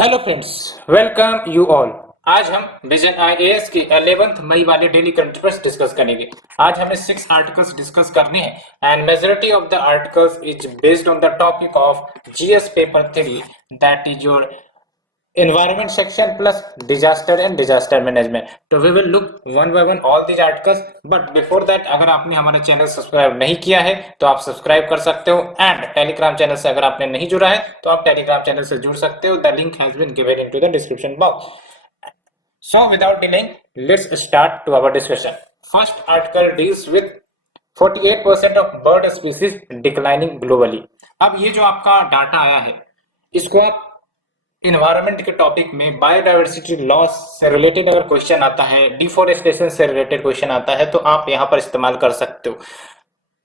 Hello friends, welcome you all. आज हम vision IAS की 11th मई वाले डेली करंट अफेयर्स डिस्कस करेंगे। आज हमें 6 आर्टिकल्स डिस्कस करने हैं and majority of the articles is based on the topic of GS paper 3, that is your environment section plus disaster and disaster management. तो we will look one by one all these articles, but before that अगर आपने हमारा channel subscribe नहीं किया है तो आप subscribe कर सकते हो एंड टेलीग्राम चैनल से अगर आपने नहीं जुड़ा है तो आप टेलीग्राम चैनल से जुड़ सकते हो। The link has been given into the description box. So without delaying, let's start to our discussion. First article deals with 48% of bird species declining globally. अब ये जो आपका डाटा आया है इसको आप इन्वायरमेंट के टॉपिक में बायोडाइवर्सिटी लॉस से रिलेटेड अगर क्वेश्चन आता है, डिफोरेस्टेशन से रिलेटेड क्वेश्चन आता है तो आप यहाँ पर इस्तेमाल कर सकते हो।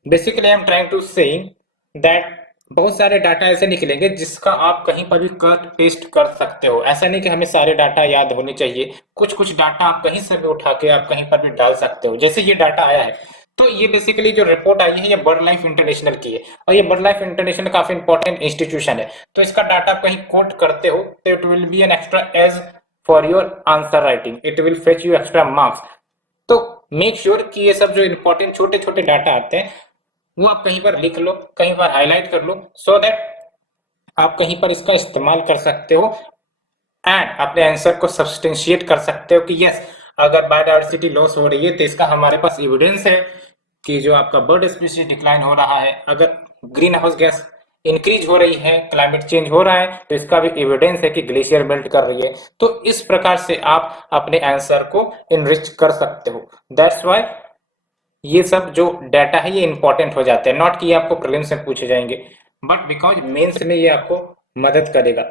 Basically I am trying to saying that बहुत सारे डाटा ऐसे निकलेंगे जिसका आप कहीं पर भी कट पेस्ट कर सकते हो। ऐसा नहीं कि हमें सारे डाटा याद होने चाहिए, कुछ कुछ डाटा आप कहीं से भी उठा के आप कहीं पर भी डाल सकते हो। जैसे ये डाटा आया है तो ये बेसिकली जो रिपोर्ट आई है ये बर्ड लाइफ इंटरनेशनल की है और ये बर्ड लाइफ इंटरनेशनल काफी इंपॉर्टेंट इंस्टीट्यूशन है। तो इसका डाटा कहीं कोट करते हो तो it will be an extra edge for your answer writing, it will fetch you extra marks. तो मेक श्योर कि ये सब जो इंपॉर्टेंट छोटे छोटे डाटा आते हैं वो आप कहीं पर लिख लो, कहीं पर हाईलाइट कर लो, सो दैट आप कहीं पर इसका इस्तेमाल कर सकते हो एंड अपने आंसर को सब्सटेंशिएट कर सकते हो कि यस अगर बायोडाइवर्सिटी लॉस हो रही है तो इसका हमारे पास एविडेंस है कि जो आपका बर्ड स्पीशीज डिक्लाइन हो रहा है। अगर ग्रीन हाउस गैस इंक्रीज हो रही है, क्लाइमेट चेंज हो रहा है तो इसका भी एविडेंस है कि ग्लेशियर मेल्ट कर रही है। तो इस प्रकार से आप अपने आंसर को इनरिच कर सकते हो। दैट्स व्हाई ये सब जो डाटा है ये इंपॉर्टेंट हो जाते हैं, नॉट कि आपको प्रीलिम्स में पूछे जाएंगे बट बिकॉज मेंस में ये आपको मदद करेगा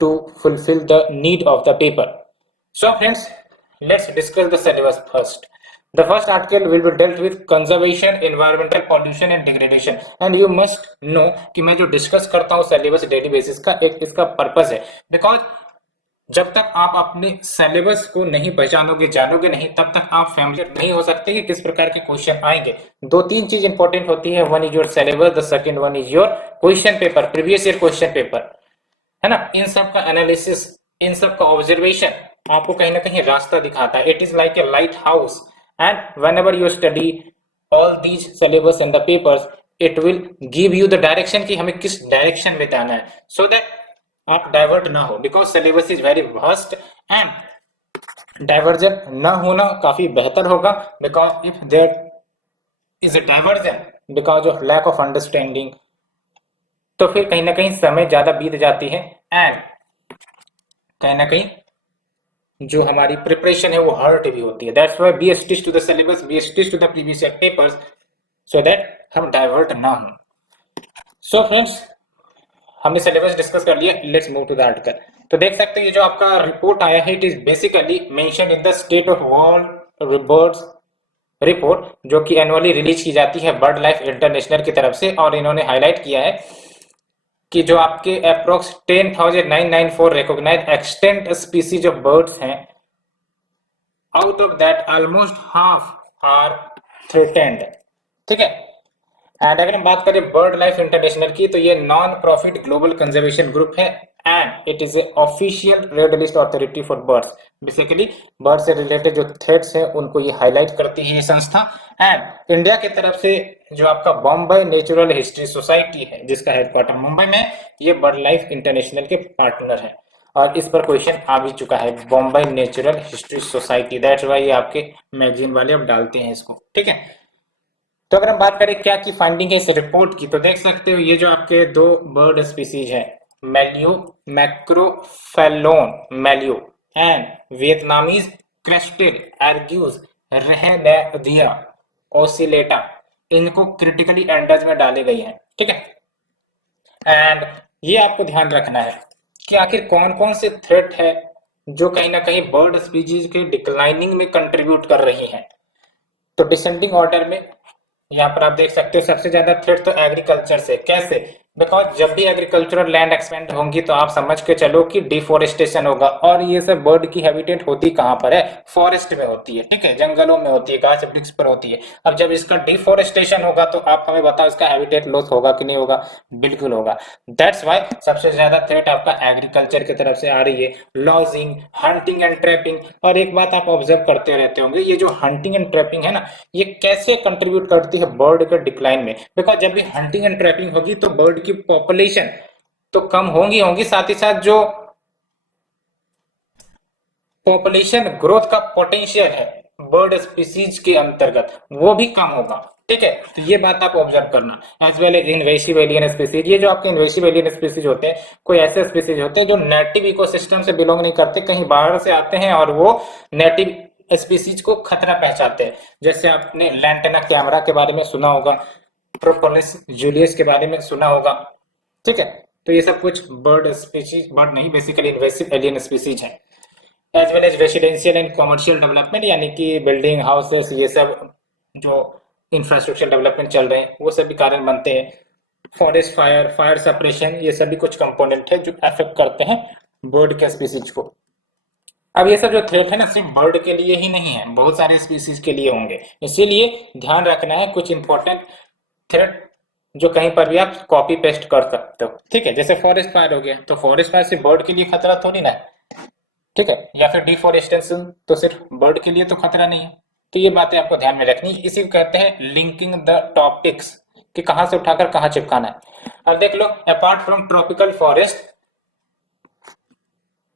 to fulfil the need of the paper. So friends, let's discuss the syllabus first. The first article will be dealt with conservation, environmental pollution and degradation. And you must know कि मैं जो discuss करता हूँ syllabus daily basis का एक इसका purpose है, because जब तक आप अपने सिलेबस को नहीं पहचानोगे, जानोगे नहीं, तब तक आप फैमिलियर नहीं हो सकते कि किस प्रकार के क्वेश्चन आएंगे। दो तीन चीज इंपॉर्टेंट होती है, one is your syllabus, the second one is your question paper, previous year question paper, है ना। इन सब का एनालिसिस, इन सब का ऑब्जर्वेशन आपको कहीं ना कहीं रास्ता दिखाता है। It is like a light house and when ever you study all these syllabus and the papers it will give you the direction कि हमें किस डायरेक्शन में जाना है, सो दैट आप डाइवर्ट ना हो, because syllabus is very vast and diversion ना होना काफी बेहतर होगा। Because if there is a diversion because of lack of understanding तो फिर कहीं ना कहीं समय ज्यादा बीत जाती है एंड कहीं ना कहीं जो हमारी प्रिपरेशन है वो हर्ट भी होती है। That's why be stick to the syllabus, be stick to the previous year papers, so that हम डाइवर्ट ना हो। सो फ्रेंड्स, हमने सिलेबस डिस्कस कर लिया, let's move to the article. तो देख सकते हैं ये जो आपका रिपोर्ट आया है it is basically mention in the state of world birds report, जो कि एनुअली रिलीज की जाती है बर्ड लाइफ इंटरनेशनल की तरफ से। और इन्होंने हाईलाइट किया है कि जो आपके approx 10,994 recognised extant species of birds हैं, out of that almost half are threatened. ठीक है। एंड अगर हम बात करें बर्ड लाइफ इंटरनेशनल की तो ये non profit global conservation group है and it is a official red list authority for birds. Basically bird से रिलेटेड जो थ्रेट्स हैं उनको ये हाईलाइट करती है ये संस्था। एंड इंडिया की तरफ से जो आपका बॉम्बे नेचुरल हिस्ट्री सोसाइटी है जिसका हेडक्वार्टर मुंबई में, ये बर्ड लाइफ इंटरनेशनल के पार्टनर है और इस पर क्वेश्चन आ भी चुका है, Bombay natural history society. That's why ये आपके मैगजीन वाले अब डालते हैं इसको। ठीक है। तो अगर हम बात करें क्या की फाइंडिंग है इस रिपोर्ट की, तो देख सकते हो ये जो आपके दो बर्ड स्पीसीज है, maleo Macrocephalon maleo and Vietnamese crested argus Rheinardia ocellata, इनको क्रिटिकली एंडर्स में डाले गई है। ठीक है। एंड ये आपको ध्यान रखना है कि आखिर कौन कौन से थ्रेट है जो कहीं ना कहीं बर्ड स्पीसीज के डिक्लाइनिंग में कंट्रीब्यूट कर रही हैं। तो डिसेंडिंग ऑर्डर में यहाँ पर आप देख सकते हो सबसे ज्यादा थ्रेट तो एग्रीकल्चर से। कैसे? बिकॉज जब भी एग्रीकल्चरल लैंड एक्सपेंड होंगी तो आप समझ के चलो कि डिफोरेस्टेशन होगा। और ये सब बर्ड की हैबिटेट होती कहाँ पर है? फॉरेस्ट में होती है, ठीक है, जंगलों में होती है, गाछ वृक्ष पर होती है। अब जब इसका डिफोरेस्टेशन होगा तो आप हमें बताओ इसका हैबिटेट लॉस होगा कि नहीं होगा? बिल्कुल होगा। दैट्स वाई सबसे ज्यादा थ्रेट आपका एग्रीकल्चर की तरफ से आ रही है, लॉजिंग, हंटिंग एंड ट्रैपिंग। और एक बात आप ऑब्जर्व करते रहते होंगे, ये जो हंटिंग एंड ट्रैपिंग है ना, ये कैसे कंट्रीब्यूट करती है बर्ड के डिक्लाइन में? बिकॉज जब भी हंटिंग एंड ट्रैपिंग होगी तो बर्ड की पॉपुलेशन तो कम होंगी होंगी, साथ ही साथ जो पॉपुलेशन ग्रोथ का पोटेंशियल है बर्ड स्पीसीज के अंतर्गत वो भी कम होगा, ठीक है। तो ये बात आप ऑब्जर्व करना। As well as invasive alien species, ये जो आपके इन्वेसिव एलियन स्पीसीज होते हैं, कोई ऐसे स्पीसीज होते हैं जो नेटिव इकोसिस्टम से बिलोंग नहीं करते, कहीं बाहर से आते हैं और वो नेटिव स्पीसीज को खतरा पहचानते हैं। जैसे आपने लैंटेना कैमरा के बारे में सुना होगा, प्रोपोलिस जूलियस के बारे में सुना होगा, ठीक है। तो ये सब कुछ बर्ड स्पीसीज, बर्ड नहीं, बेसिकली इन्वेसिव एलियन स्पीसीज है। As well as residential and commercial development, यानी कि बिल्डिंग हाउसेस, ये सब जो इंफ्रास्ट्रक्चर डेवलपमेंट चल रहे हैं वो सभी कारण बनते हैं। फॉरेस्ट फायर, फायर सेपरेशन, ये सभी कुछ कंपोनेंट है जो अफेक्ट करते हैं बर्ड के स्पीसीज को। अब ये सब जो थ्रेट है ना, सिर्फ बर्ड के लिए ही नहीं है, बहुत सारे स्पीसीज के लिए होंगे। इसीलिए ध्यान रखना है कुछ इंपॉर्टेंट थ्रेट जो कहीं पर भी आप कॉपी पेस्ट कर सकते हो, ठीक है। जैसे फॉरेस्ट फायर हो गया, तो फॉरेस्ट फायर सिर्फ बर्ड के लिए खतरा थोड़ी ना है, ठीक है। या फिर डिफोरेस्टेशन तो सिर्फ बर्ड के लिए तो खतरा नहीं है। तो ये बातें आपको ध्यान में रखनी, इसी को कहते हैं लिंकिंग द टॉपिक्स, कि कहां से उठाकर कहां चिपकाना है। अब देख लो, अपार्ट फ्रॉम ट्रॉपिकल फॉरेस्ट,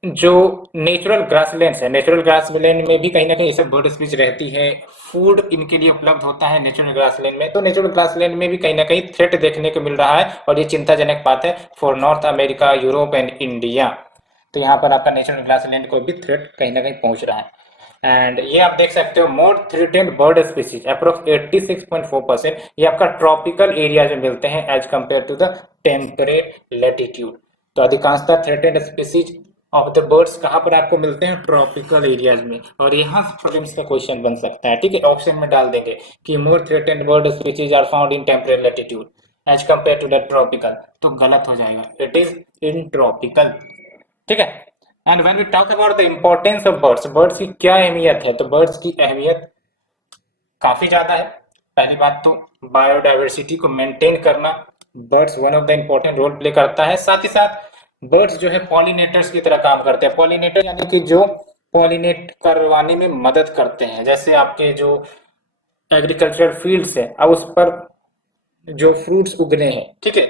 जो नेचुरल ग्रासलैंड्स है, नेचुरल ग्रासलैंड में भी कहीं ना कहीं ये सब बर्ड स्पीच रहती है, फूड इनके लिए उपलब्ध होता है नेचुरल ग्रासलैंड में। तो नेचुरल ग्रासलैंड में भी कहीं ना कहीं थ्रेट देखने को मिल रहा है, और ये चिंताजनक बात है for north America, Europe and India. तो यहाँ पर आपका नेचुरल ग्रासलैंड को भी थ्रेट कहीं ना कहीं पहुंच रहा है। एंड ये आप देख सकते हो, more threatened bird species approx 86.4%, ये आपका ट्रॉपिकल एरिया में मिलते हैं as compared to the temperate latitude. तो अधिकांशतः threatened species of the birds कहाँ पर आपको मिलते हैं? ट्रॉपिकल एरियाज में। और यहाँ प्रीलिम्स का क्वेश्चन बन सकता है, ठीक है, ऑप्शन में डाल देंगे कि more threatened bird species are found in temperate latitude as compared to the tropical, तो गलत हो जाएगा, इट इज इन ट्रॉपिकल, ठीक है। And when we talk about the importance of birds, birds की क्या अहमियत है? तो बर्ड्स की अहमियत काफी ज्यादा है। पहली बात तो बायोडाइवर्सिटी को मेंटेन करना, birds one of the important role play करता है। साथ ही साथ बर्ड्स जो है पॉलिनेटर्स की तरह काम करते हैं। पॉलिनेटर यानी कि जो पॉलिनेट करवाने में मदद करते हैं। जैसे आपके जो एग्रीकल्चरल फील्ड्स है, अब उस पर जो फ्रूट्स उगने हैं, ठीक है,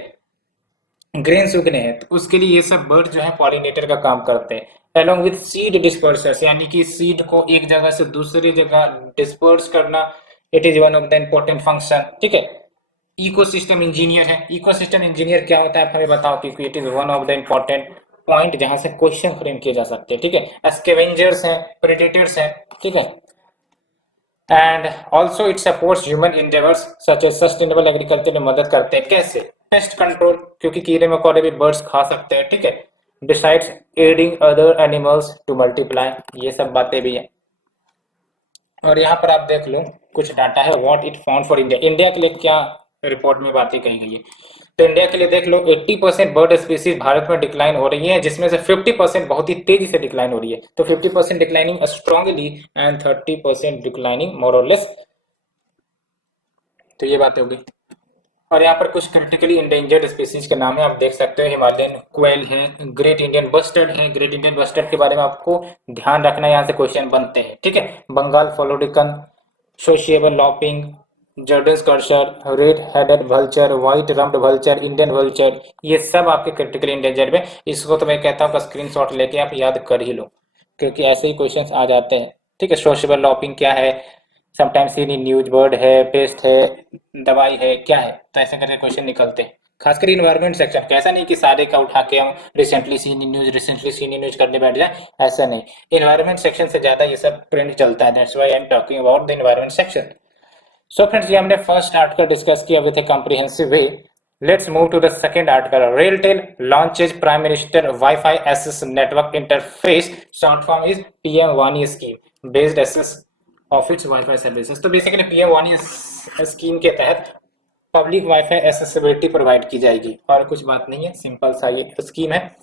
ग्रेन्स उगने हैं, तो उसके लिए ये सब बर्ड जो है पॉलिनेटर का काम करते हैं। अलोंग विद सीड डिस्पर्सर्स, यानी कि सीड को एक जगह से दूसरी जगह डिस्पर्स करना, it is one of the important function, ठीक है। इकोसिस्टम इंजीनियर है। इकोसिस्टम इंजीनियर क्या होता है आप हमें बताओ, क्योंकि it is one of the important point जहां से क्वेश्चन फ्रेम किए जा सकते हैं, ठीक है। स्कैवेंजर्स हैं, प्रेडेटर्स हैं, ठीक है। And also it supports human endeavours such as sustainable agriculture में मदद करते हैं। कैसे? पेस्ट कंट्रोल, क्योंकि कीड़े मकोड़े भी बर्ड्स खा सकते हैं, ठीक है। Decides adding other animals to multiply, ये सब बातें भी हैं। और यहाँ पर आप देख लो कुछ डाटा है, what it found for India. India के लिए क्या रिपोर्ट में बातें कही गई है? तो इंडिया के लिए देख लो, 80% बर्ड स्पीसीज भारत में डिक्लाइन हो रही है, जिसमें से 50% बहुत ही तेजी से डिक्लाइन हो रही है। तो 50% डिक्लाइनिंग स्ट्रांगली एंड 30% डिक्लाइनिंग मोर और लेस। तो ये बातें हो गई। और यहाँ पर कुछ क्रिटिकली इंडेंजर्ड स्पीसीज के नाम है, आप देख सकते हो। हिमालयन क्वेल है, ग्रेट इंडियन बस्टर्ड है। ग्रेट इंडियन बस्टर्ड के बारे में आपको ध्यान रखना, यहाँ से क्वेश्चन बनते हैं, ठीक है। Bengal florican, sociable lapwing, Jerdon's courser, red headed vulture, white rumped vulture, Indian vulture, ये सब आपके क्रिटिकली इंडेंजर्ड में। इसको तो मैं कहता हूँ स्क्रीनशॉट लेके आप याद कर ही लो, क्योंकि ऐसे ही क्वेश्चन आ जाते हैं, ठीक है। सोशिएबल लॉपिंग क्या है? समटाइम्स सी न्यूज, बर्ड है, पेस्ट है, दवाई है, क्या है? तो ऐसे करके क्वेश्चन निकलते हैं, खासकर इन्वायरमेंट सेक्शन। कैसा नहीं कि सारे का उठा के हम recently seen news, recently seen news करने बैठ जाए, ऐसा नहीं। इन्वायरमेंट सेक्शन से ज्यादा ये सब ट्रेंड चलता है, that's why I am talking about the environment section. So friends, ये हमने फर्स्ट आर्टिकल डिस्कस किया with a comprehensive way. Let's move to the second article. RailTel launches prime minister WiFi access network interface, short form is PM वानी scheme based access of its WiFi services. तो basically PM वानी scheme के तहत public wifi accessibility provide की जाएगी, और कुछ बात नहीं है, सिंपल सा ये स्कीम है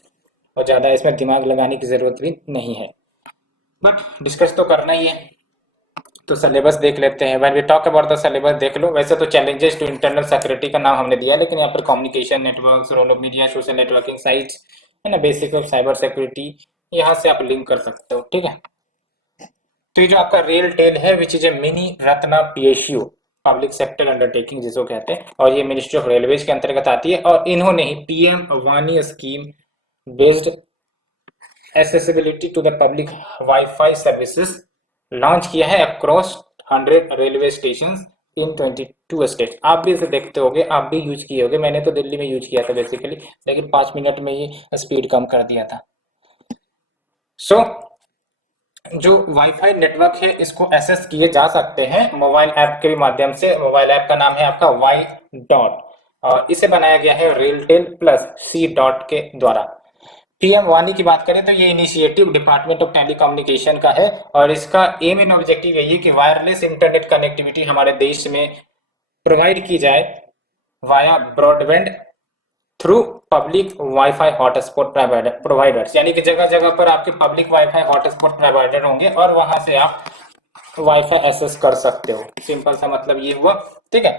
और ज़्यादा इसमें दिमाग लगाने की ज़रूरत भी नहीं है, बट डिस्कस तो करना ही है। तो सिलेबस देख लेते हैं। When we talk about the syllabus देख लो। वैसे तो चैलेंजेस टू इंटरनल सिक्योरिटी का नाम हमने दिया है, लेकिन यहाँ पर communication networks, role of media, social networking sites, है ना, बेसिक ऑफ साइबर सिक्योरिटी, यहाँ से आप लिंक कर सकते हो, ठीक है। तो ये जो आपका रेल टेल है, which is a mini Ratna PSU, public sector undertaking जिसको कहते हैं, और ये मिनिस्ट्री ऑफ रेलवेज के अंतर्गत आती है, और इन्होंने ही पीएम वानी scheme based accessibility to the public Wi-Fi services launch किया है अक्रॉस 100 रेलवे स्टेशन इन 22 स्टेट। आप भी इसे देखते होगे, आप भी यूज किए होगे। मैंने तो दिल्ली में यूज किया था बेसिकली, लेकिन 5 मिनट में ये स्पीड कम कर दिया था। सो जो वाईफाई नेटवर्क है, इसको एक्सेस किए जा सकते हैं मोबाइल ऐप के माध्यम से। मोबाइल ऐप का नाम है आपका वाई डॉट, और इसे बनाया गया है रेलटेल प्लस सी डॉट के द्वारा। पीएम वानी की बात करें तो ये इनिशिएटिव डिपार्टमेंट ऑफ टेलीकम्युनिकेशन का है, और इसका एम एंड ऑब्जेक्टिव यही है कि वायरलेस इंटरनेट कनेक्टिविटी हमारे देश में प्रोवाइड की जाए via broadband through public wifi hotspot providers, यानी कि जगह जगह पर आपके पब्लिक वाईफाई हॉटस्पॉट प्रोवाइडर होंगे और वहां से आप वाईफाई एक्सेस कर सकते हो। सिंपल सा मतलब ये हुआ, ठीक है।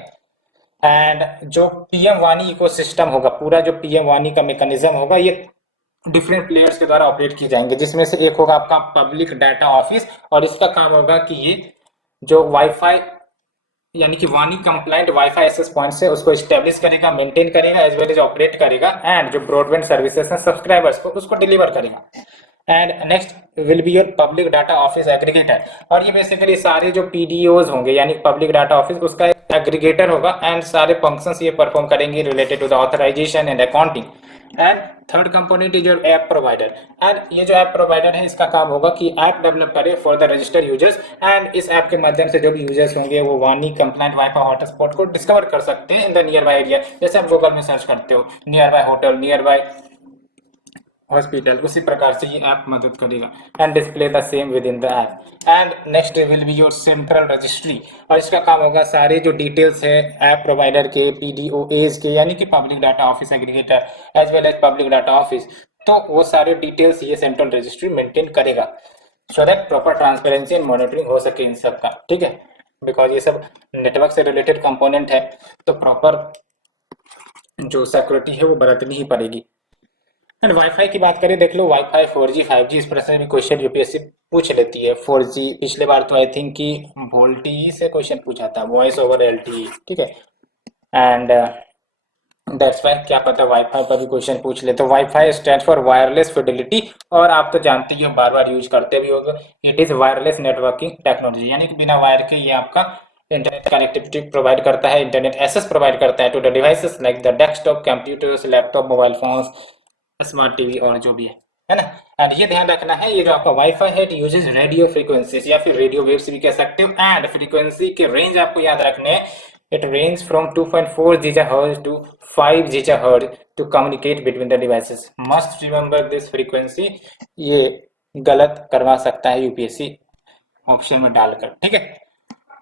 एंड जो पीएम वानी इकोसिस्टम होगा, पूरा जो पीएम वानी का मैकेनिज्म होगा, ये डिफरेंट प्लेयर्स के द्वारा ऑपरेट किए जाएंगे, जिसमें से एक होगा आपका पब्लिक डाटा ऑफिस, और इसका काम होगा कि ये जो वाईफाई यानी कि वानी कंप्लाइंट वाईफाई एक्सेस पॉइंट है उसको एस्टेब्लिश करेगा, मेंटेन करेगा, एज वेल एज ऑपरेट करेगा, एंड जो ब्रॉडबैंड सर्विसेज हैं सब्सक्राइबर्स को उसको डिलीवर करेगा। And next will be your public data office aggregator, और ये बेसिकली सारे जो पीडीओज होंगे यानी पब्लिक डाटा ऑफिस, उसका एक एग्रीगेटर होगा, एंड सारे फंक्शंस ये परफॉर्म करेंगे related to the authorization and accounting. And third component is your app provider, and ये जो ऐप प्रोवाइडर है इसका काम होगा कि ऐप डेवलप करे for the registered users, and इस ऐप के माध्यम से जो भी यूजर्स होंगे वो वानी कंप्लाइंट वाईफाई हॉटस्पॉट को डिस्कवर कर सकते हैं in the nearby area. जैसे आप गूगल में सर्च करते हो nearby hotel, near by hospital, उसी प्रकार से ये ऐप मदद करेगा, and display the same with in the app. And next will be your central registry, और इसका काम होगा सारे जो डिटेल्स है ऐप प्रोवाइडर के, पीडीओएज के, यानी कि public data office aggregator as well as public data office, तो वो सारे डिटेल्स ये सेंट्रल रजिस्ट्री मेंटेन करेगा, so that proper transparency and monitoring हो सके इन सब का, ठीक है। बिकॉज ये सब नेटवर्क से रिलेटेड कंपोनेंट है, तो प्रॉपर जो सिक्योरिटी है वो बरतनी ही पड़ेगी। एंड वाईफाई की बात करें, देख लो वाईफाई 4G 5G इस प्रश्न में भी क्वेश्चन यूपीएससी पूछ लेती है। 4G पिछले बार तो आई थिंक कि वोल्टी से क्वेश्चन पूछा था, वॉइस ओवर एलटीई, ठीक है। एंड दैट्स वाई क्या पता वाईफाई पर भी क्वेश्चन पूछ ले। तो wifi stand for wireless Fidelity, और आप तो जानते ही हो, बार बार यूज करते भी होगे, it is wireless networking technology, यानी कि बिना वायर के ये आपका इंटरनेट कनेक्टिविटी प्रोवाइड करता है, इंटरनेट एक्सेस प्रोवाइड करता है to the devices like the desktop, computers, laptop, mobile phones, smart TV और जो भी है ना। एंड ये ध्यान रखना है, ये जो आपका वाईफाई है इट यूजेस रेडियो फ्रीक्वेंसीज या फिर रेडियो वेव्स भी कह सकते हो, एंड फ्रीक्वेंसी के रेंज आपको याद रखने हैं, it range from 2.4 GHz to 5 GHz to communicate between the devices. Must remember this frequency, ये गलत करवा सकता है यूपीएससी ऑप्शन में डालकर, ठीक है।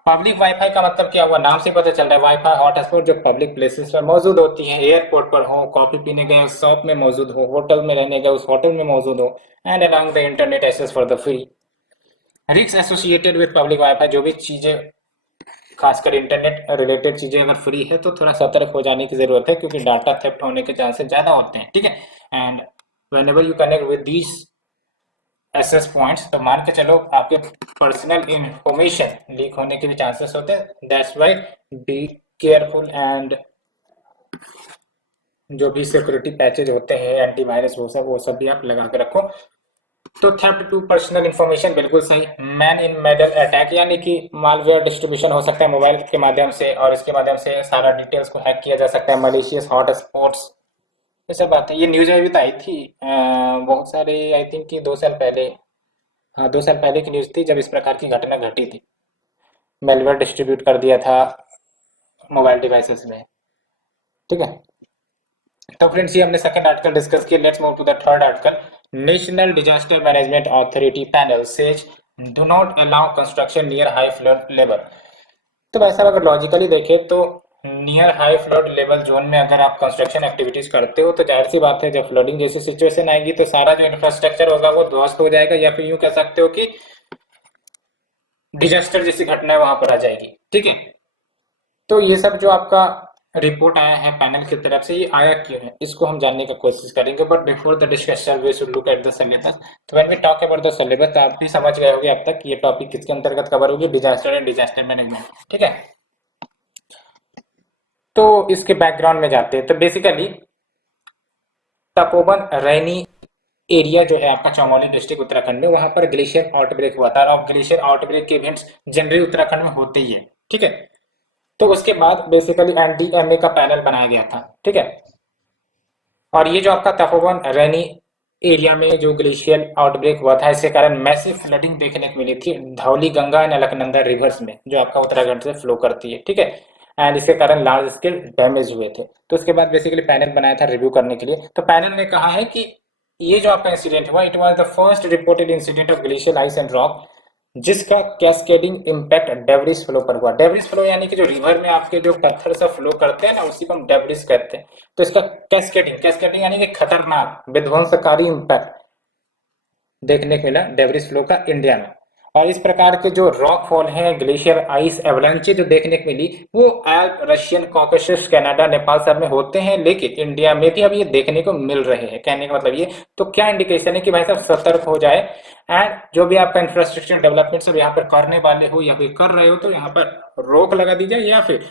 पब्लिक वाईफाई का मतलब क्या हुआ, नाम से पता चल रहा है, वाईफाई हॉटस्पॉट जो पब्लिक प्लेसेस पर मौजूद होती है, एयरपोर्ट पर हो, कॉफी पीने गए उस शॉप में मौजूद हो, होटल में रहने गए उस होटल में मौजूद हो, and along the internet access for the free. Risk associated with public wifi, जो भी चीजें खासकर इंटरनेट रिलेटेड चीजें अगर फ्री है तो थोड़ा सतर्क हो जाने की जरूरत है, क्योंकि डाटा थेफ्ट होने के चांसेस ज्यादा होते हैं, ठीक है। And whenever you connect with these access points, तो मान के चलो आपके पर्सनल इंफॉर्मेशन लीक होने के भी चांसेस होते हैं। That's why be careful, and जो भी सिक्योरिटी पैचेज होते हैं एंटीवायरस वो सब भी आप लगा के रखो। तो थेफ्ट टू पर्सनल इंफॉर्मेशन बिल्कुल सही। मैन इन मिडल अटैक, यानी कि मालवेयर डिस्ट्रीब्यूशन हो सकता है मोबाइल के माध्यम से, और इसके माध्यम से सारा डिटेल्स को हैक किया जा सकता है। मलेशियस हॉटस्पॉट्स, ये सब बातें, ये न्यूज में भी तो आई थी बहुत सारे, आई थिंक कि 2 साल पहले, हाँ 2 साल पहले की न्यूज थी जब इस प्रकार की घटना घटी थी, मेलवेयर डिस्ट्रीब्यूट कर दिया था मोबाइल डिवाइसेस में, ठीक है। तो फ्रेंड्स ये हमने सेकंड आर्टिकल डिस्कस किया। Let's move to the third article. National disaster management authority panel says do not allow construction near high flood level. तो वैसा अगर लॉजिकली देखें तो near high flood level zone में अगर आप कंस्ट्रक्शन एक्टिविटीज करते हो तो जाहिर सी बात है जब फ्लडिंग जैसी सिचुएशन आएगी तो सारा जो इंफ्रास्ट्रक्चर होगा वो ध्वस्त हो जाएगा, या फिर यूं कह सकते हो कि डिजास्टर जैसी घटनाएं वहां पर आ जाएगी। ठीक है, तो ये सब जो आपका रिपोर्ट आया है पैनल की तरफ से, ये आया क्यों है, इसको हम जानने का कोशिश करेंगे। But before the discussion we should look at the syllabus. तो when we talk about the syllabus, तो आप भी समझ गए होंगे अब तक ये टॉपिक किसके अंतर्गत कवर होगी, डिजास्टर एंड डिजास्टर मैनेजमेंट। ठीक है, तो इसके बैकग्राउंड में जाते हैं। तो बेसिकली तपोवन रैनी एरिया जो है आपका चमोली डिस्ट्रिक्ट उत्तराखंड में, वहां पर ग्लेशियर आउटब्रेक हुआ था, और ग्लेशियर आउटब्रेक के इवेंट्स जनरली उत्तराखंड में होते ही है। ठीक है, तो उसके बाद बेसिकली एनडीएमए का पैनल बनाया गया था। ठीक है, और ये जो आपका तपोवन रैनी एरिया में जो ग्लेशियर आउटब्रेक हुआ था, इसके कारण मैसिव फ्लडिंग देखने को मिली थी धौली गंगा एंड अलकनंदा रिवर्स में, जो आपका उत्तराखंड से फ्लो करती है। ठीक है, एंड इसके कारण लार्ज स्केल डैमेज हुए थे। तो उसके बाद बेसिकली पैनल बनाया था रिव्यू करने के लिए। तो पैनल ने कहा है कि ये जो आपका इंसिडेंट हुआ, it was the first reported incident of glacial ice and rock जिसका कैस्केडिंग इम्पैक्ट डेब्रिस फ्लो पर हुआ। डेब्रिस फ्लो यानी कि जो रिवर में आपके जो पत्थर सब फ्लो करते हैं ना, उसी को हम डेब्रिस कहते हैं। तो इसका कैस्केडिंग कैस्केडिंग यानी कि खतरनाक विध्वंसकारी इम्पैक्ट देखने को मिला डेब्रिस फ्लो का इंडिया में। और इस प्रकार के जो रॉक फॉल हैं, ग्लेशियर आइस एवलांचे जो देखने को मिली, वो एल्प, रशियन कॉकेशस, कनाडा, नेपाल सब में होते हैं, लेकिन इंडिया में भी अब ये देखने को मिल रहे हैं। कहने का मतलब ये, तो क्या इंडिकेशन है कि भाई साहब सतर्क हो जाए, एंड जो भी आपका इंफ्रास्ट्रक्चर डेवलपमेंट सब यहाँ पर करने वाले हो या फिर कर रहे हो, तो यहाँ पर रोक लगा दी जाए, या फिर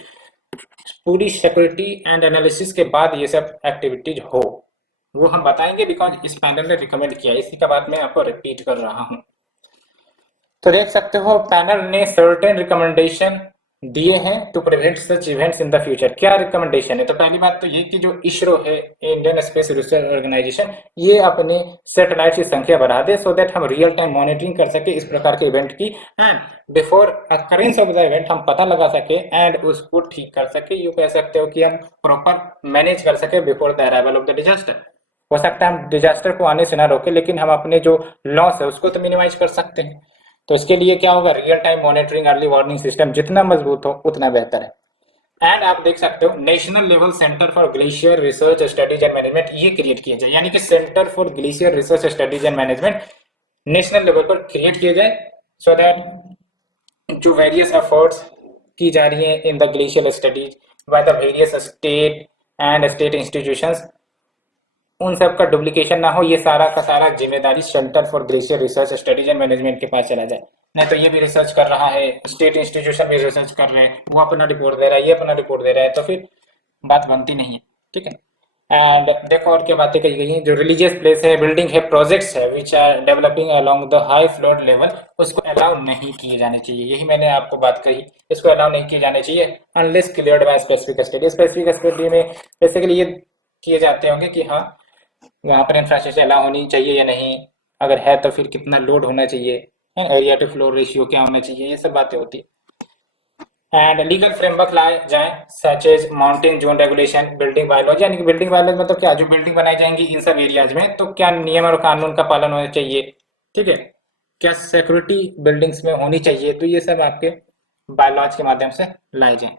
पूरी सिक्योरिटी एंड एनालिसिस के बाद ये सब एक्टिविटीज हो, वो हम बताएंगे, बिकॉज इस पैनल ने रिकमेंड किया। इसी का बात मैं आपको रिपीट कर रहा हूँ। तो देख सकते हो पैनल ने सर्टेन रिकमेंडेशन दिए हैं to prevent such events in the future. क्या रिकमेंडेशन है? तो पहली बात तो ये कि जो इसरो है, इंडियन स्पेस रिसर्च ऑर्गेनाइजेशन, ये अपने सैटेलाइट की संख्या बढ़ा दे, सो दैट हम रियल टाइम मॉनिटरिंग कर सके इस प्रकार के इवेंट की, and before occurrence of the event हम पता लगा सके एंड उसको ठीक कर सके। यू कह सकते हो कि हम प्रॉपर मैनेज कर सके before the arrival of the disaster. हो सकता है हम डिजास्टर को आने से ना रोके, लेकिन हम अपने जो लॉस है उसको तो मिनिमाइज कर सकते हैं। तो इसके लिए क्या होगा, real time monitoring, early warning system जितना मजबूत हो उतना बेहतर है। एंड आप देख सकते हो national level centre for glacier research studies and management ये क्रिएट किया जाए, यानी कि centre for glacier research studies and management national level पर क्रिएट किया जाए, सो दैट जो वेरियस एफर्ट्स की जा रही है in the glacial studies by the various state and state institutions, उन सब का डुप्लीकेशन ना हो। ये सारा का सारा जिम्मेदारी centre for glacier research studies and management के पास चला जाए। नहीं तो ये भी रिसर्च कर रहा है, स्टेट इंस्टीट्यूशन भी रिसर्च कर रहे हैं, वो अपना रिपोर्ट दे रहा है, ये अपना रिपोर्ट दे रहा है, तो फिर बात बनती नहीं है। ठीक है, एंड देखो और क्या बातें कही गई हैं। जो रिलीजियस प्लेस है, बिल्डिंग है, प्रोजेक्ट्स है which are developing along the high flood level, उसको अलाउ नहीं किए जाने चाहिए। यही मैंने आपको बात कही, इसको अलाउ नहीं किए जाने चाहिए unless cleared by specific study. Specific study में बेसिकली ये किए जाते होंगे कि हाँ वहाँ पर इंफ्रास्ट्रक्चर अलाउ होनी चाहिए या नहीं, अगर है तो फिर कितना लोड होना चाहिए, एरिया टू फ्लोर रेशियो क्या होना चाहिए, ये सब बातें होती है। एंड लीगल फ्रेमवर्क लाए जाए such as mountain zone regulation, building biology, यानी कि बिल्डिंग बायोलॉजी मतलब क्या, जो बिल्डिंग बनाई जाएंगी इन सब एरियाज में, तो क्या नियम और कानून का पालन होना चाहिए। ठीक है, क्या सिक्योरिटी बिल्डिंग्स में होनी चाहिए, तो ये सब आपके बायोलॉज के माध्यम से लाए जाए।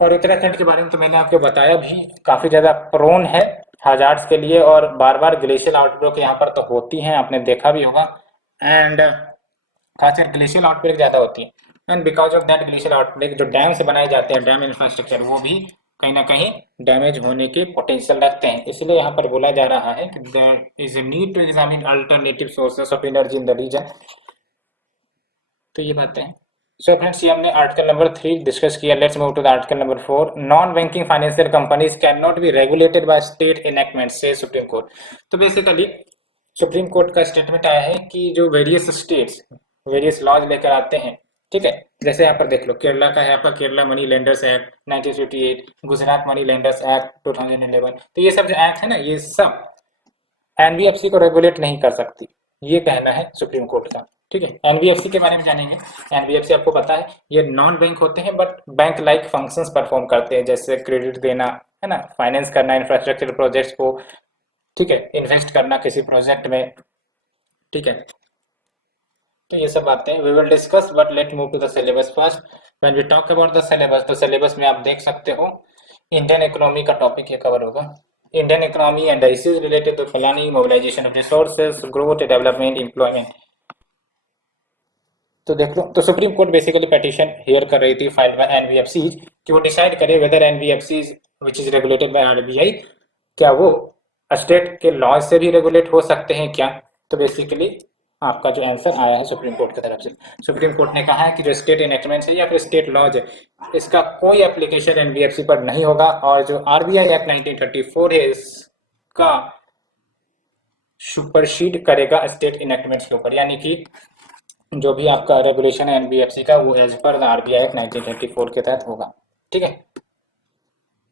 और उत्तराखंड के बारे में तो मैंने आपको बताया भी, काफी ज्यादा प्रोन है हजार्ड्स के लिए, और बार बार ग्लेशियल आउटब्रेक यहाँ पर तो होती हैं, आपने देखा भी होगा, एंड खासकर ग्लेशियल आउटब्रेक ज्यादा होती है। And because of that glacial outbreak जो डैम से बनाए जाते हैं, डैम इंफ्रास्ट्रक्चर, वो भी कहीं ना कहीं डैमेज होने के पोटेंशियल रखते हैं। इसलिए यहाँ पर बोला जा रहा है कि there is a need to examine alternative sources of energy in the region. तो ये बातें हैं। सो फ्रेंड्स, ये हमने आर्टिकल नंबर 3 डिस्कस किया। Let's move to the article number 4। Non banking financial companies can not be regulated by state enactment से supreme court. तो basically supreme court का स्टेटमेंट आया है कि जो वेरियस स्टेट्स वेरियस लॉज लेकर आते हैं, ठीक है, जैसे यहाँ पर देख लो, केरला का है आपका Kerala money lenders act 1958, Gujarat money lenders act 2011। तो ये सब जो एक्ट है ना, ये सब एनबीएफसी को रेगुलेट नहीं कर सकती, ये कहना है सुप्रीम कोर्ट का। ठीक है, एनबीएफसी के बारे में जानेंगे। एनबीएफसी आपको पता है ये नॉन बैंक होते हैं, but bank like functions perform करते हैं, जैसे क्रेडिट देना, है ना, फाइनेंस करना इंफ्रास्ट्रक्चर प्रोजेक्ट्स को, ठीक है, इन्वेस्ट करना किसी प्रोजेक्ट में। ठीक है, तो ये सब बातें we will discuss, but let move to the syllabus first. When we talk about the syllabus, तो सिलेबस में आप देख सकते हो इंडियन इकोनॉमी का टॉपिक ये कवर होगा। Indian economy and issues related to planning, mobilisation of resources, growth, development, employment. तो देख लो, तो Supreme Court basically petition hear कर रही थी फाइल्ड बाय एनबीएफसी कि वो डिसाइड करे whether NBFC which is regulated by RBI, क्या वो स्टेट के लॉ से भी रेगुलेट हो सकते हैं क्या। तो बेसिकली आपका जो आंसर आया है सुप्रीम कोर्ट की तरफ से, सुप्रीम कोर्ट ने कहा है कि जो स्टेट इनेक्टमेंट्स है या फिर स्टेट लॉज है, इसका कोई एप्लीकेशन एनबीएफसी पर नहीं होगा, और जो आरबीआई एक्ट 1934 है इसका सुपरसीड करेगा स्टेट इनेक्टमेंट्स के ऊपर, यानी कि जो भी आपका रेगुलेशन है एनबीएफसी का वो एज पर आरबीआई एक्ट 1934 के तहत होगा। ठीक है,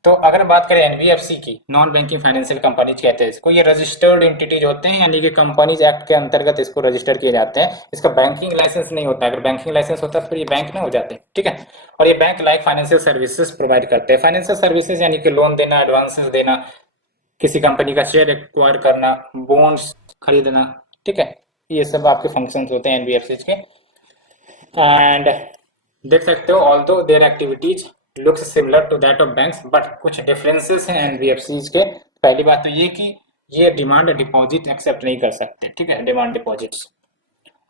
तो अगर बात करें एनबीएफसी की, नॉन बैंकिंग फाइनेंशियल कंपनीज कहते हैं इसको, ये रजिस्टर्ड एंटिटीज होते हैं, यानी कि कंपनीज एक्ट के अंतर्गत इसको रजिस्टर किए जाते हैं। इसका बैंकिंग लाइसेंस नहीं होता है, अगर बैंकिंग लाइसेंस होता है फिर ये बैंक में हो जाते हैं। ठीक है, और ये bank like financial services provide करते हैं। फाइनेंशियल सर्विसेज यानी कि लोन देना, एडवांसेस देना, किसी कंपनी का शेयर एक्वायर करना, बॉन्ड्स खरीदना। ठीक है, ये सब आपके फंक्शंस होते हैं एनबीएफसी के। एंड देख सकते हो although their activities looks similar to that of banks, but कुछ डिफरेंसेस हैं एनबीएफसी के। पहली बात तो ये कि ये डिमांड डिपॉजिट एक्सेप्ट नहीं कर सकते। ठीक है, demand deposits,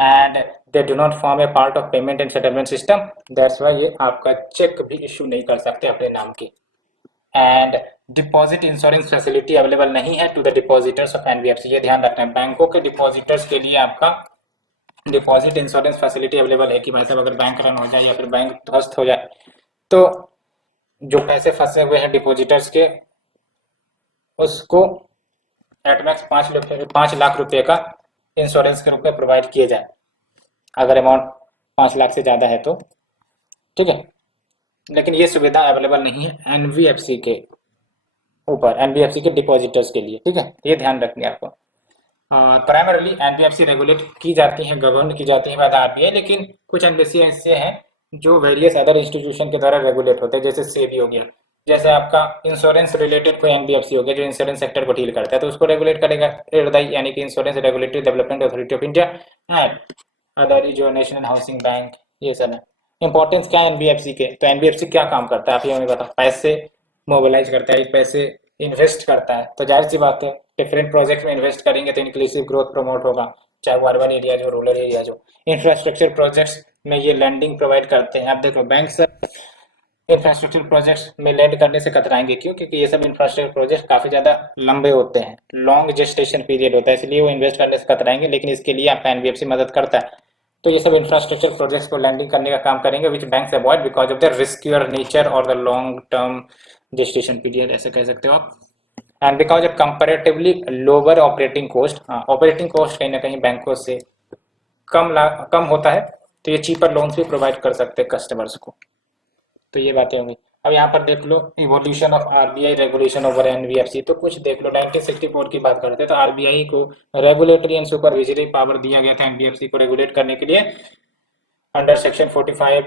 and they do not form A part of payment and settlement system, that's why ये आपका चेक भी इशू नहीं कर सकते अपने नाम के। And deposit insurance facility available नहीं है to the depositors of NBFC, ये ध्यान रखना है। बैंकों के डिपॉजिटर्स के लिए आपका डिपॉजिट इंश्योरेंस फैसिलिटी अवेलेबल है कि भाई साहब अगर बैंक रन हो जाए या फिर बैंक ध्वस्त हो जाए तो जो पैसे फंसे हुए हैं डिपॉजिटर्स के उसको एटमैक्स 5 लाख रुपए का इंश्योरेंस के रूप में प्रोवाइड किए जाए, अगर अमाउंट 5 लाख से ज़्यादा है तो। ठीक है, लेकिन ये सुविधा अवेलेबल नहीं है एनबीएफसी के ऊपर, एनबीएफसी के डिपॉजिटर्स के लिए। ठीक है, ये ध्यान रखनी है आपको। प्राइमरली एनबीएफसी रेगुलेट की जाती हैं, गवर्न की जाती है बाय द आरबीआई, लेकिन कुछ एनबीएफसी ऐसे हैं जो वेरियस अदर इंस्टीट्यूशन के द्वारा रेगुलेट होते हैं, जैसे सेबी हो गया। जैसे आपका इंश्योरेंस रिलेटेड कोई एनबीएफसी हो गया जो इंश्योरेंस सेक्टर को डील करता है, तो उसको रेगुलेट करेगा IRDAI, यानी कि insurance regulatory development authority of India, and other जो नेशनल हाउसिंग बैंक, ये सब है। इंपॉर्टेंस क्या है एनबीएफसी के, तो एनबीएफसी क्या काम करता है आप ये हमें बताओ। पैसे मोबिलाइज करता है, पैसे इन्वेस्ट करता है, तो जाहिर सी बात है डिफरेंट प्रोजेक्ट में इन्वेस्ट करेंगे तो इंक्लूसिव ग्रोथ प्रमोट होगा, चाहे वो अर्बन एरिया जो रूरल एरिया जो। इंफ्रास्ट्रक्चर प्रोजेक्ट्स में ये लैंडिंग प्रोवाइड करते हैं। आप देखो बैंक सब इंफ्रास्ट्रक्चर प्रोजेक्ट्स में लैंड करने से कतराएंगे, क्यों? क्योंकि ये सब इंफ्रास्ट्रक्चर प्रोजेक्ट काफी ज्यादा लंबे होते हैं, लॉन्ग जेस्टेशन पीरियड होता है, इसलिए वो इन्वेस्ट करने से कतराएंगे, लेकिन इसके लिए आपका एनबीएफसी मदद करता है। तो ये सब इंफ्रास्ट्रक्चर प्रोजेक्ट्स को लैंडिंग करने का काम करेंगे, which banks avoid because of the riskier nature और the long term gestation period, ऐसे कह सकते हो आप। And because of comparatively lower operating cost, operating cost कहीं ना कहीं बैंकों से कम होता है, तो ये चीपर लोन्स भी प्रोवाइड कर सकते हैं कस्टमर्स को। तो ये बातें होंगी। अब यहाँ पर देख लो evolution of RBI regulation over NBFC, तो कुछ देख लो 1964 की बात करते हैं तो आरबीआई को रेगुलेटरी एंड सुपरविजरी पावर दिया गया था एनबीएफसी को रेगुलेट करने के लिए अंडर सेक्शन 45,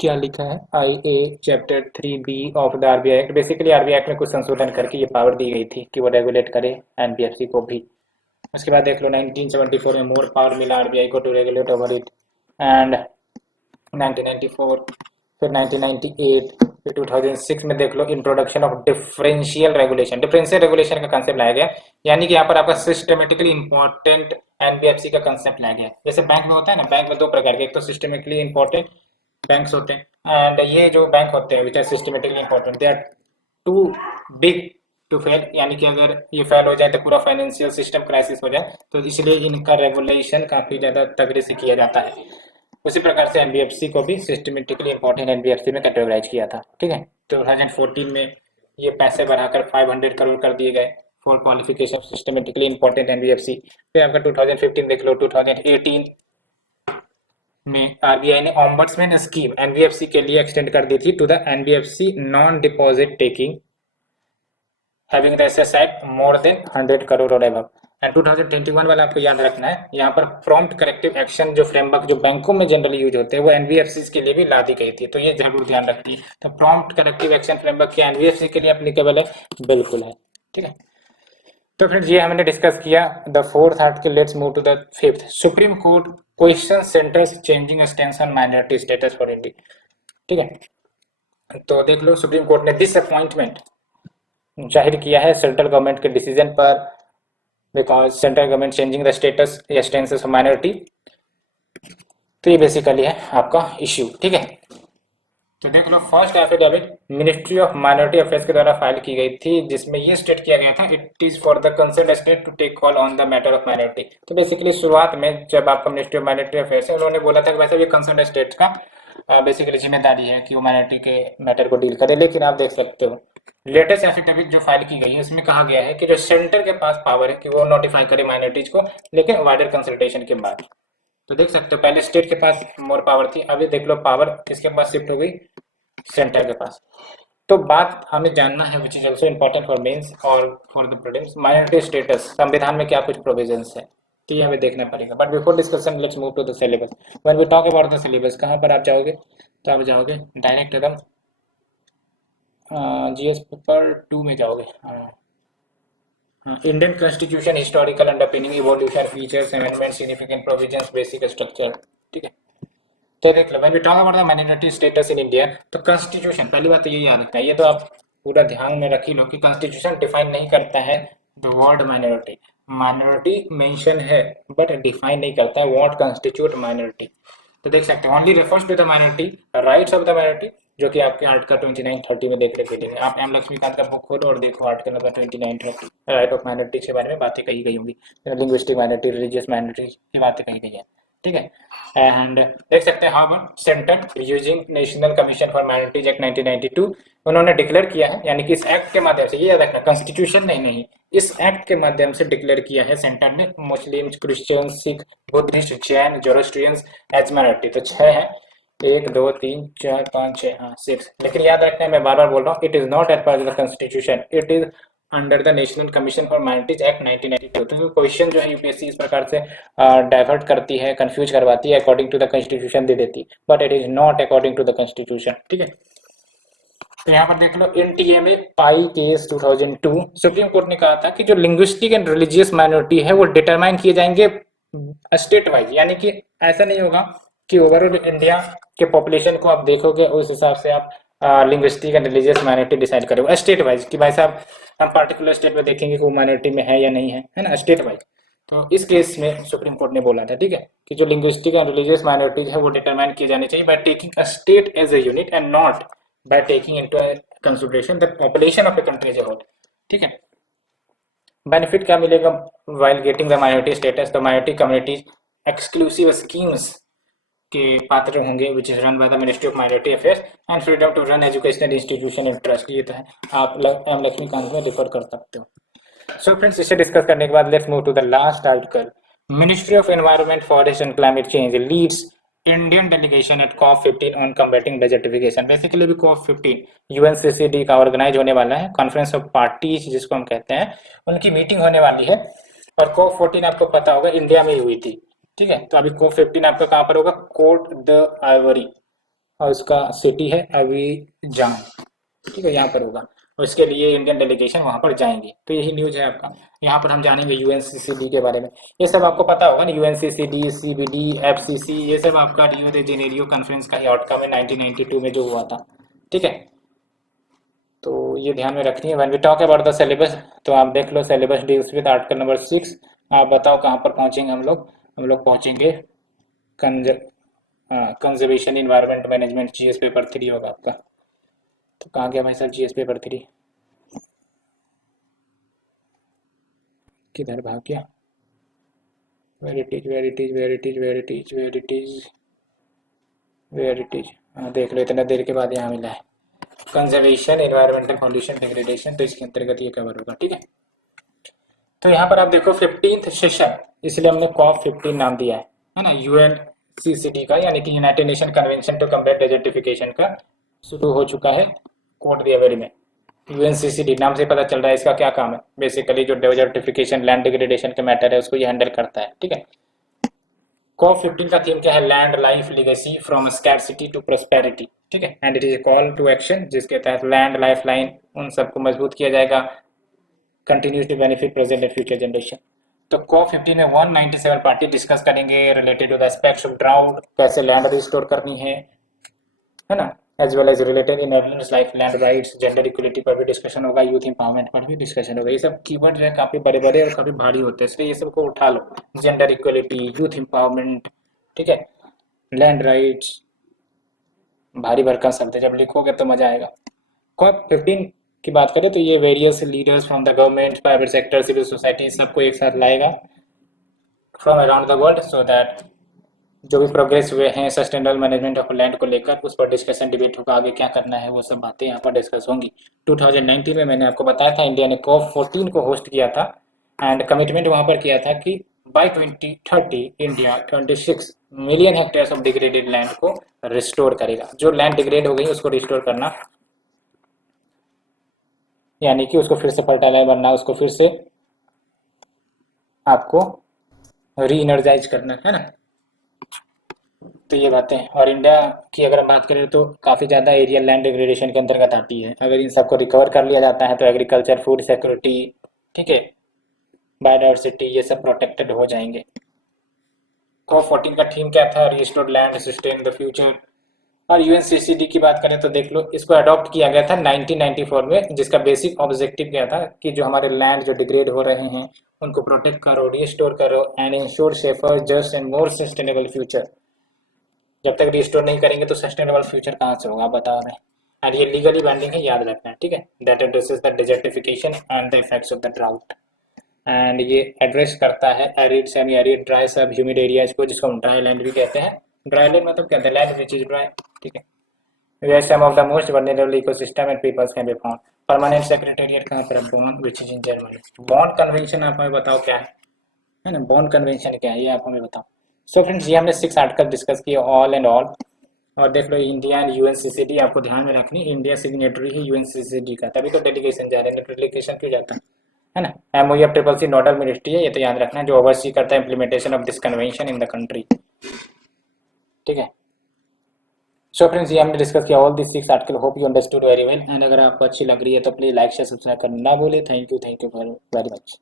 क्या लिखा है, I A chapter 3B of the RBI Act. Basically RBI Act में कुछ संशोधन करके ये पावर दी गई थी कि वो रेगुलेट करे एनबीएफसी को भी। उसके बाद देख लो 1974 में मोर पावर मिला आरबीआई को to regulate over it, and 1994, फिर 1998, फिर 2006 में देख लो introduction of differential regulation. Differential regulation का कंसेप्ट लाया गया, यानी कि यहाँ पर आपका सिस्टमेटिकली इंपॉर्टेंट एनबीएफसी का कंसेप्ट लाया गया। जैसे बैंक में होता है ना, बैंक में दो प्रकार के, एक तो सिस्टमेटिकली इंपॉर्टेंट बैंक्स होते हैं, एंड ये जो बैंक होते हैं which are systematically important, they are too big to fail, यानी कि अगर ये फेल हो जाए तो पूरा फाइनेंशियल सिस्टम क्राइसिस हो जाए, तो इसलिए इनका रेगुलेशन काफी ज्यादा तगड़े से किया जाता है। उसी प्रकार से एनबीएफसी को भी सिस्टमेटिकली इंपॉर्टेंट एनबीएफसी में कैटेगराइज किया था। ठीक है, 2014 में ये पैसे बढ़ाकर 500 करोड़ कर दिए गए for qualification of systematically important NBFC. फिर आपका 2015 देख लो, 2018 में आरबीआई ने ऑम्बड्समैन स्कीम एनबीएफसी के लिए एक्सटेंड कर दी थी to the NBFC non deposit taking having the asset more than 100 crore और अबव। एंड 2021 वाला आपको याद रखना है, यहाँ पर प्रॉम्प्ट करेक्टिव एक्शन जो फ्रेमवर्क जो बैंकों में जनरली यूज होते हैं वो एनबीएफसी के लिए भी ला दी गई थी, तो ये जरूर ध्यान रखिए। तो प्रॉम्प्ट करेक्टिव एक्शन फ्रेमवर्क क्या एनबीएफसी के लिए एप्लीकेबल है? बिल्कुल है। ठीक है, तो फ्रेंड्स ये हमने डिस्कस किया the fourth article. Let's move to the fifth. Supreme Court question centre's changing stance on minority status for India. ठीक है। तो देख लो सुप्रीम कोर्ट ने डिसअपॉइंटमेंट जाहिर किया है सेंट्रल गवर्नमेंट के डिसीजन पर, because central government changing the status या स्टेटस ऑफ माइनॉरिटी। तो ये बेसिकली है आपका इश्यू, ठीक है। तो देख लो first affidavit ministry of minority affairs के द्वारा फाइल की गई थी, जिसमें ये स्टेट किया गया था it is for the concern state to take call on the matter of minority. तो बेसिकली शुरुआत में जब आपका मिनिस्ट्री ऑफ माइनॉरिटी अफेयर्स है, उन्होंने बोला था कि वैसे भी कंसर्न स्टेट का बेसिकली जिम्मेदारी है कि वो माइनॉरिटी के मैटर को डील करे। लेकिन आप देख सकते हो लेटेस्ट एफिडेविट जो फाइल की गई है उसमें कहा गया है कि जो सेंटर के पास पावर है कि वो नोटिफाई करे माइनॉरिटीज को, लेकिन वाइडर कंसल्टेशन के बाद। तो देख सकते हो पहले स्टेट के पास मोर पावर थी, अभी देख लो पावर किसके पास शिफ्ट हो गई, सेंटर के पास। तो बात हमें जानना है which is also important for mains और for the prelims, minority status संविधान में क्या कुछ प्रोविजंस है, तो ये हमें देखना पड़ेगा। But before discussion let's move to the syllabus. When we talk about the syllabus, कहाँ पर आप जाओगे, तो आप जाओगे डायरेक्ट एकदम जीएस पेपर 2 में जाओगे। Indian constitution historical underpinning evolution features amendment significant provisions basic structure, ठीक है। तो देख लो when we talk about the minority status in India, तो कॉन्स्टिट्यूशन पहली बात तो ये याद रखना है, ये तो आप पूरा ध्यान में रख ही लो कि कॉन्स्टिट्यूशन डिफाइन नहीं करता है the word minority. Minority mention है बट डिफाइन नहीं करता है व्हाट कॉन्स्टिट्यूट माइनॉरिटी। तो देख सकते हैं only refers to the minority rights of the minority, जो कि आपके आर्टिकल 29-30 में देख रहे थे। आप एम लक्ष्मीकांत का बुक खोलो और देखो article number 29-30 right of minority के बारे में बातें कही गई होंगी, लिंग्विस्टिक माइनॉरिटी रिलीजियस माइनॉरिटी की बातें कही गई है, ठीक है। एंड देख सकते हैं how centre using national Commission for Minorities Act 1992 उन्होंने डिक्लेयर किया है, यानी कि इस एक्ट के माध्यम से, ये याद रखना कॉन्स्टिट्यूशन नहीं, इस एक्ट के माध्यम से डिक्लेयर किया है सेंटर ने Muslim, Christian, Sikh, Buddhist, Jain, Zoroastrians as minority. तो 6 है, 1 2 3 4 5 6, हाँ 6। लेकिन याद रखना है, मैं बार बार बोल रहा हूँ, it is not as per the constitution, it is under the National Commission for Minorities Act 1992। तो क्वेश्चन जो है यूपीएससी इस प्रकार से डाइवर्ट करती है, कंफ्यूज करवाती है, अकॉर्डिंग टू द कॉन्स्टिट्यूशन दे देती, but it is not according to the constitution, ठीक है। तो यहाँ पर देख लो एनटीए में पाई केस 2002 सुप्रीम कोर्ट ने कहा था कि जो लिंग्विस्टिक एंड रिलीजियस माइनॉरिटी है वो डिटरमाइन किए जाएंगे स्टेट वाइज, यानी कि ऐसा नहीं होगा कि ओवरऑल इंडिया के पॉपुलेशन को आप देखोगे उस हिसाब से आप linguistic and religious minority decide करोगे स्टेट वाइज, कि भाई साहब हम पार्टिकुलर स्टेट में देखेंगे कि वो माइनॉरिटी में है या नहीं है ना, स्टेट वाइज। तो इस केस में सुप्रीम कोर्ट ने बोला था, ठीक है, कि जो लिंग्विस्टिक एंड रिलीजियस माइनॉरिटीज है वो डिटरमाइन किए जाने चाहिए by taking a state as a unit and not by taking into consideration the population of a country as a whole, ठीक है। बेनिफिट क्या मिलेगा while getting the minority status, तो minority communities exclusive schemes के पात्र होंगे which is run by the Ministry of Minority Affairs and freedom to run educational institution in trust, ये तो है, आप एम लक्ष्मीकांत में रिफर कर सकते हो। सो फ्रेंड्स इसे डिस्कस करने के बाद let's move to the last article. Ministry of Environment Forest and Climate Change leads Indian delegation at COP15 on combating desertification. Basically भी COP15 यूएनसीसीडी का ऑर्गेनाइज होने वाला है, कॉन्फ्रेंस ऑफ पार्टीज जिसको हम कहते हैं, उनकी मीटिंग होने वाली है। और COP14 आपको पता होगा इंडिया में ही हुई थी, ठीक है। तो अभी COP15 आपका कहाँ पर होगा, कोट द आइवरी, और उसका सिटी है अबीजान, ठीक है, यहाँ पर होगा। और इसके लिए इंडियन डेलीगेशन वहां पर जाएंगे। तो यही न्यूज है आपका। यहाँ पर हम जानेंगे यूएनसीसीडी के बारे में, ये सब आपको पता होगा ना, यूएनसीसीडी, सीबीडी, एफसीसी, ये सब आपका रियो दे जेनेरियो कॉन्फ्रेंस का ही आउटकम है 1992 में जो हुआ था, ठीक है। तो ये ध्यान में रखनी है। When we talk about the syllabus, तो आप देख लो syllabus deals with article number 6। आप बताओ कहाँ पर पहुंचेंगे हम लोग पहुंचेंगे conservation environment management, GS paper 3 होगा आपका। तो कहाँ गया भाई साहब जीएस पेपर 3, किधर भाग गया, verities verities verities verities verities verities, हाँ देख लो इतना देर के बाद यहाँ मिला है कंजर्वेशन एनवायरमेंटल पॉल्यूशन डिग्रेडेशन, तो इसके अंतर्गत ये कवर होगा, ठीक है। तो यहाँ पर आप देखो 15th सेशन, इसलिए हमने COP15 नाम दिया है ना, यूएनसीसीडी का, यानी कि United Nation Convention to Combat Desertification का शुरू हो चुका है कोट द आइवरी में। यूएनसीसीडी नाम से पता चल रहा है इसका क्या काम है, बेसिकली जो डेजर्टिफिकेशन लैंड डिग्रेडेशन के मैटर है उसको ये हैंडल करता है, ठीक है। COP15 का थीम क्या है, land life legacy from scarcity to prosperity, ठीक है। And it is a call to action, जिसके तहत लैंड लाइफ लाइन उन सबको मजबूत किया जाएगा, continues to benefit present and future generation. तो COP15 में 197 पार्टी डिस्कस करेंगे related to the aspects of drought, कैसे लैंड रिस्टोर करनी है ना, as well as related in elements like land rights, gender equality पर भी डिस्कशन होगा, यूथ इंपावरमेंट पर भी डिस्कशन होगा। ये सब कीवर्ड जो है काफी बड़े बड़े और काफी भारी होते हैं, इसलिए ये सबको उठा लो। जेंडर इक्वलिटी, यूथ इंपावरमेंट, ठीक है, लैंड राइट्स, भारी भरकम शब्द है, जब लिखोगे तो मजा आएगा। कॉप 15 की बात करें तो ये various leaders from the government, private sector, civil society, सबको एक साथ लाएगा from around the world, so that जो भी प्रोग्रेस हुए हैं सस्टेनेबल मैनेजमेंट ऑफ लैंड को लेकर उस पर डिस्कशन डिबेट होगा, आगे क्या करना है वो सब बातें यहाँ पर डिस्कस होंगी। 2019 में मैंने आपको बताया था इंडिया ने कॉप 14 को होस्ट किया था एंड कमिटमेंट वहां पर किया था कि by 2030 India 26 million hectares of degraded land को रिस्टोर करेगा। जो लैंड डिग्रेड हो गई उसको रिस्टोर करना, यानी कि उसको फिर से फर्टाइलाइज बनना, उसको फिर से आपको री एनर्जाइज करना है ना। तो ये बातें हैं। और इंडिया की अगर हम बात करें तो काफ़ी ज़्यादा एरिया लैंड डिग्रेडेशन के अंतर्गत आती है। अगर इन सबको रिकवर कर लिया जाता है तो एग्रीकल्चर, फूड सिक्योरिटी, ठीक है, बायोडाइवर्सिटी, ये सब प्रोटेक्टेड हो जाएंगे। कॉप 14 का थीम क्या था? Restored land, sustain the future. और यूएनसीसीडी की बात करें तो देख लो, इसको अडॉप्ट किया गया था 1994 में, जिसका बेसिक ऑब्जेक्टिव क्या था कि जो हमारे लैंड जो डिग्रेड हो रहे हैं उनको प्रोटेक्ट करो, रिस्टोर करो and ensure safer, just and more sustainable future. जब तक रिस्टोर नहीं करेंगे तो सस्टेनेबल फ्यूचर कहाँ से होगा, बताओ मैं। एंड ये लीगली बाइंडिंग है, याद रखना है, ठीक है। That addresses the desertification and the effects of the drought. And ये एड्रेस करता है एरिड, सेमी एरिड, ड्राई, सब ह्यूमिड एरियाज को, जिसको हम ड्राई लैंड भी कहते हैं। ड्राई लैंड मतलब कहते हैं लैंड विच इज ड्राई, ठीक है। Where some of the most vulnerable ecosystem and peoples can be found. Permanent secretariat कहाँ पर है? Bonn, which is in Germany. Bonn convention आप हमें बताओ क्या है ना, बॉन कन्वेंशन क्या है ये आप हमें बताओ। सो फ्रेंड्स, ये हमने 6 आर्टिकल डिस्कस किए ऑल एंड ऑल। और देख लो इंडिया एंड यूएनसीसीडी आपको ध्यान में रखनी, इंडिया सिग्नेटरी है यूएनसीसीडी का, तभी तो डेलीगेशन जा रहे हैं, डेलीगेशन क्यों जाता है ना। MOU triple C nodal ministry है, ये तो याद रखना, जो ओवरसी करता है implementation of this convention in the country, ठीक है। सो फ्रेंड्स, ये हमने डिस्कस किया all this 6 article, hope you understood very well. And अगर आपको अच्छी लग रही है तो प्लीज लाइक शेयर सब्सक्राइब करना ना भूले। Thank you very much.